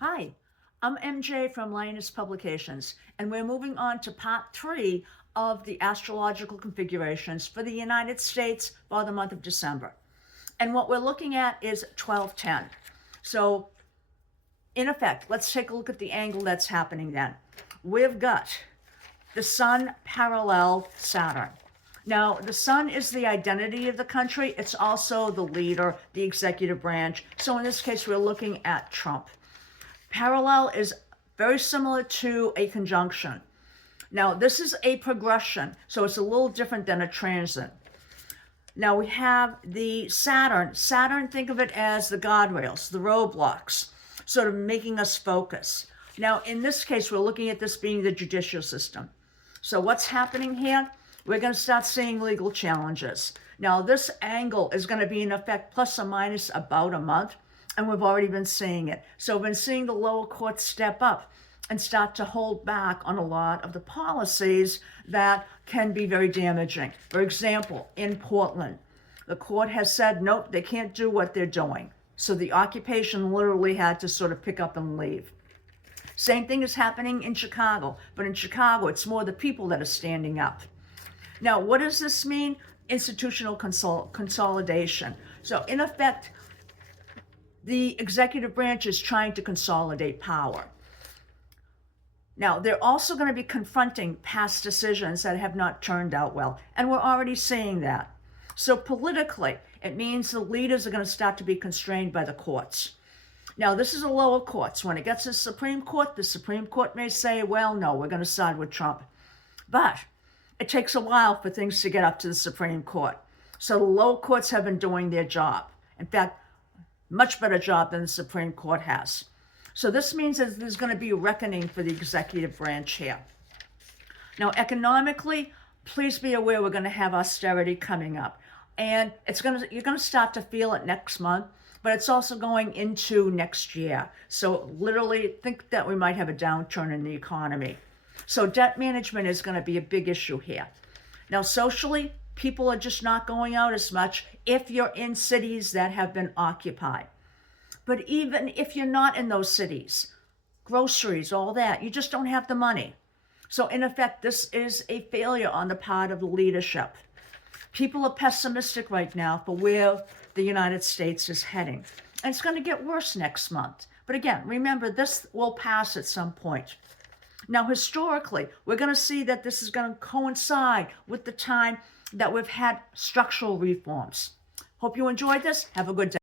Hi, I'm MJ from Lioness Publications, and we're moving on to part 3 of the astrological configurations for the United States for the month of December. And what we're looking at is 1210. So, in effect, let's take a look at the angle that's happening then. We've got the Sun parallel Saturn. Now, the Sun is the identity of the country. It's also the leader, the executive branch. So in this case, we're looking at Trump. Parallel is very similar to a conjunction. Now, this is a progression, so it's a little different than a transit. Now, we have the Saturn. Saturn, think of it as the guardrails, the roadblocks, sort of making us focus. Now, in this case, we're looking at this being the judicial system. So what's happening here? We're going to start seeing legal challenges. Now, this angle is going to be in effect plus or minus about a month. And we've already been seeing it. So we've been seeing the lower courts step up and start to hold back on a lot of the policies that can be very damaging. For example, in Portland, the court has said, nope, they can't do what they're doing. So the occupation literally had to sort of pick up and leave. Same thing is happening in Chicago, but in Chicago, it's more the people that are standing up. Now, what does this mean? Institutional consolidation. So in effect, the executive branch is trying to consolidate power. Now, they're also going to be confronting past decisions that have not turned out well, and we're already seeing that. So politically, it means the leaders are going to start to be constrained by the courts. Now, this is the lower courts. When it gets to the Supreme Court may say, well, no, we're going to side with Trump. But it takes a while for things to get up to the Supreme Court. So the lower courts have been doing their job. In fact, much better job than the Supreme Court has. So this means that there's going to be a reckoning for the executive branch here. Now, economically, please be aware we're going to have austerity coming up. And you're going to start to feel it next month, but it's also going into next year. So literally think that we might have a downturn in the economy. So debt management is going to be a big issue here. Now, socially, people are just not going out as much if you're in cities that have been occupied. But even if you're not in those cities, groceries, all that, you just don't have the money. So in effect, this is a failure on the part of the leadership. People are pessimistic right now for where the United States is heading. And it's going to get worse next month. But again, remember, this will pass at some point. Now, historically, we're going to see that this is going to coincide with the time that we've had structural reforms. Hope you enjoyed this. Have a good day.